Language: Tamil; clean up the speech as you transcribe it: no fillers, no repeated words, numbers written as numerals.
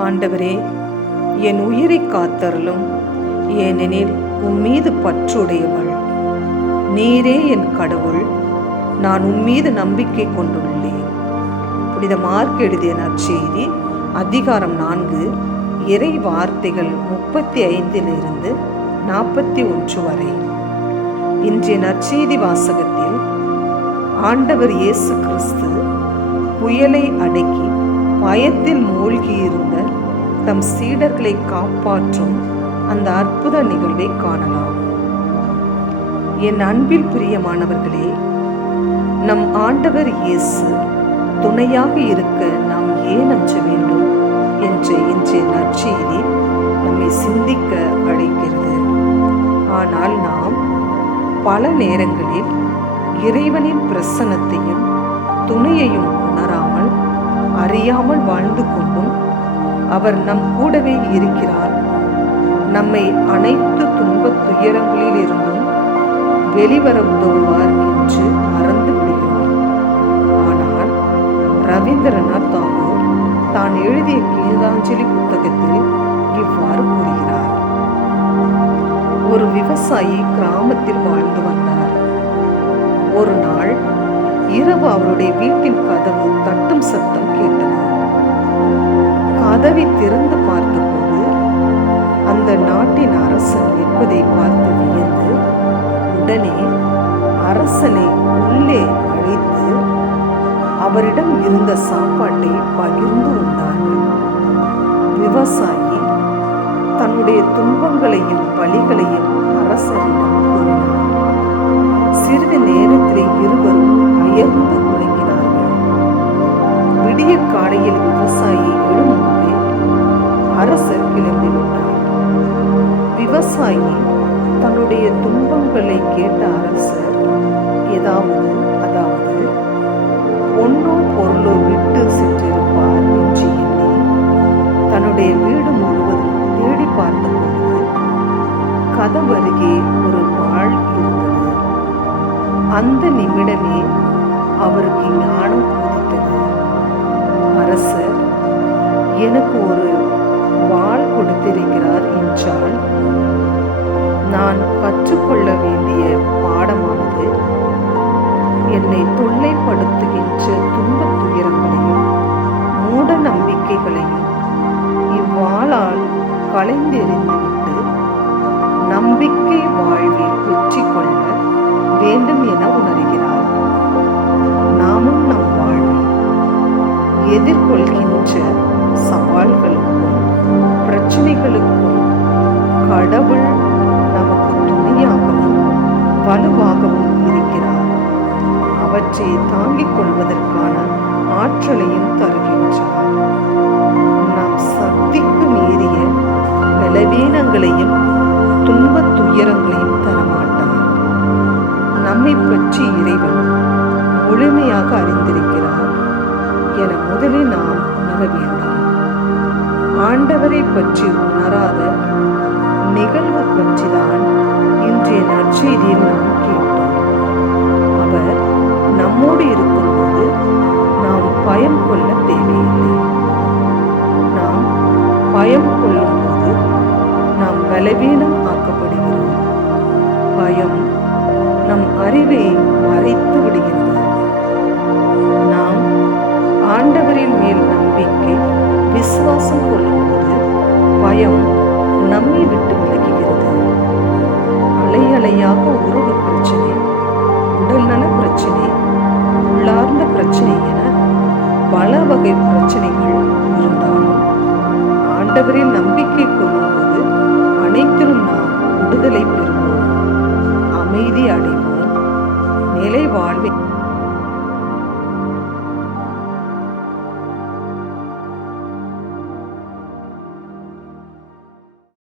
ஆண்டவரே, என் உயிரை காத்தருளும், ஏனெனில் உம்மீது பற்றுடையவள். நீரே என் கடவுள், நான் உம்மீது நம்பிக்கை கொண்டுள்ளேன். புனித மார்க் எழுதிய நற்செய்தி அதிகாரம் 4 இறை வார்த்தைகள் 35 41 வரை. இன்றைய நற்செய்தி வாசகத்தில் ஆண்டவர் இயேசு கிறிஸ்து புயலை அடக்கி பயத்தில் மூழ்கியிருந்த தம் சீடர்களை காப்பாற்றும் அந்த அற்புத நிகழ்வை காணலாம். என் அன்பில் பிரியமானவர்களே, நம் ஆண்டவர் இயேசு துணையாக இருக்க நாம் ஏன் அஞ்ச வேண்டும் என்ற இன்றைய நற்செய்தி நம்மை சிந்திக்க அழைக்கிறது. ஆனால் நாம் பல நேரங்களில் இறைவனின் பிரசன்னத்தையும் துணையையும் உணராமல் அறியாமல் வாழ்ந்து கொண்டும் அவர் நம் கூடவே இருக்கிறார், நம்மை அனைத்து துன்பத் துயரங்களில் இருந்தும் வெளிவர உதவுவார் என்று மறந்து விடுகிறோம். ஆனால் ரவீந்திரநாத் தாகூர் தான் எழுதிய கீதாஞ்சலி புத்தகத்தில் இவ்வாறு கூறுகிறார். ஒரு விவசாயி கிராமத்தில் வாழ்ந்து வந்தார். ஒரு நாள் இரவு அவருடைய வீட்டின் கதவு தட்டும் சத்தம் கேட்டது. கதவை திறந்து பார்த்தபோது அந்த நாட்டின் அரசன் இருப்பதை பார்த்து வியந்து உடனே அரசனை உள்ளே அழைத்து அவரிடம் இருந்த சாப்பாட்டை பகிர்ந்து உண்டார்கள். விவசாயி தன்னுடைய துன்பங்களையும் வலிகளையும் அரசரிடம் கூறினார். சிறிது நேரத்திலே இருவரும் அயர்ந்து உறங்கினார்கள். விடிய காலையில் விவசாயி எழும்பவே அரசர் கிளம்பிவிட்டார். விவசாயி தன்னுடைய துன்பங்களை கேட்ட அரசர் அதாவது பொன்னோ பொருளோ விட்டு சென்றிருப்பார் என்று எண்ணி தன்னுடைய வீடு முழுவதும் தேடி பார்த்தபோது கதவு அருகே ஒரு வாள் இருந்தது. அந்த நிமிடமே அவருக்கு ஞானம் உதித்தது. அரசர் எனக்கு ஒரு வாள் கொடுத்திருக்கிறார் என்றால் நான் கற்றுக்கொள்ள வேண்டிய பாடமானது என்னை தொல்லைப்படுத்துகின்ற துன்பத் துயரங்களையும் மூட நம்பிக்கைகளையும் இவ்வாளால் களைந்தெறிந்துவிட்டு நம்பிக்கை வாழ்வில் வெற்றி கொள்ள வேண்டும் என உணர்கிறார். நாமும் நம் வாழ்வில் எதிர்கொள்கின்ற சவால்களுக்கும் பிரச்சனைகளுக்கும் கடவுள் நமக்கு துணையாகவும் வலுவாகவும் இருக்கிறார். அவற்றை தாங்கிக் கொள்வதற்கான ஆற்றலையும் தருகின்றார். நம் சக்திக்கு மீறிய பலவீனங்களையும் துன்பத் துயரங்களையும் தரமாட்டார். நம்மை பற்றி இறைவன் முழுமையாக அறிந்திருக்கிறார் என முதலில் நாம் உணர வேண்டும். ஆண்டவரை பற்றி உணராத நிகழ்வு பற்றிதான் இன்றைய நற்செய்தியில் நாம் கேட்டோம். அவர் நம்மோடு இருக்கும்போது நாம் பயம் கொள்ள தேவையில்லை. நாம் பயம் கொள்ளும் போது நாம் பலவீனம் ஆக்கப்படுகிறோம். பயம் நம் அறிவை மறைத்து விடுகிறது. நாம் ஆண்டவரின் மேல் நம்பிக்கை விசுவாசம் கொள்ளும்போது பயம் நம்மை விட்டு விலகுகிறது. அலை அலையாக உறவு பிரச்சனை, உடல்நல பிரச்சனை, உள்ளார்ந்த பிரச்சனை என பல வகை பிரச்சனைகள் இருந்தாலும் ஆண்டவரில் நம்பிக்கை கொள்ளும்போது அனைத்திலும் நாம் விடுதலை பெறுவோம், அமைதி அடைவோம், நிலை வாழ்வை